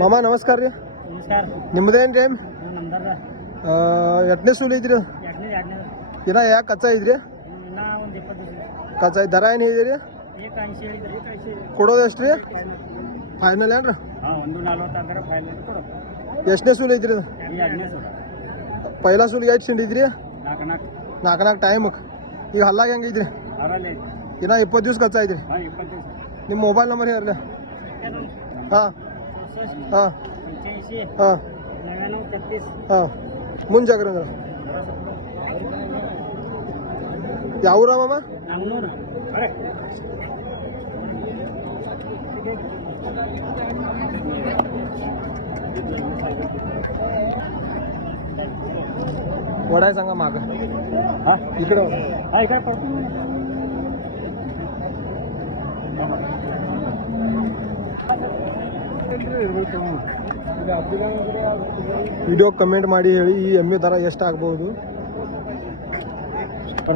ಮಾಮ ನಮಸ್ಕಾರ ರೀ. ನಮಸ್ಕಾರ. ನಿಮ್ದೇನು ರೀ? ನಮ್ದಾರ ಎಟ್ನೇ ಸೂಲ್ ಐತ್ರಿ? ಇನ್ನ ಯಾಕೆ ಕಚ್ಚಾ ಐತ್ರಿ? ಇನ್ನೂ ಒಂದು 20 ದಿವಸ ಕಚ್ಚಾ ಐತಿ. ದರ ಏನು ಹೇಳಿರಿ? 180 ಕೊಡೋದು ಎಷ್ಟು ರೀ? ಫೈನಲ್ ಏನ್ರಿ? ಹಾಂ 140 ಅಂದ್ರೆ ಫೈನಲ್ ಕೊಡು. ಎಷ್ಟನೇ ಸೂಲ್ ಐತ್ರಿ? ಈ 2ನೇ ಸಲ ಪೈಲಾ ಸೂಲಿಗೆ ಎಷ್ಟು ಸಿಂಡಿದ್ರಿ? 4 ನಾಲ್ಕು ಟೈಮಕ್ಕೆ. ಈಗ ಹಲ್ಲಾಗ ಹೆಂಗೆ ಐತ್ರಿ? ಅವರಲ್ಲಿ ಇನ್ನ 20 ದಿವ್ಸ ಕಚ್ಚಾ ಐತ್ರಿ. ಹಾಂ 20 ದಿವಸ. ನಿಮ್ಮ ಮೊಬೈಲ್ ನಂಬರ್ ಹೇಳ್ರಿ. ಹಾಂ ಹಾಂ 85 ಹಾಂ 99 ಹಾಂ ಮುಂಜಾಗ್ರ ಯಾವ ಊರ ಮಾಮ? ನಾಗ್ನೂರು. ಅರೆ वडाय सांगा माग हां इकडं. हां इकडे पडतो. ವಿಡಿಯೋ ಕಮೆಂಟ್ ಮಾಡಿ ಹೇಳಿ ಈ ಎಮ್ಮೆ ದರ ಎಷ್ಟಾಗಬಹುದು.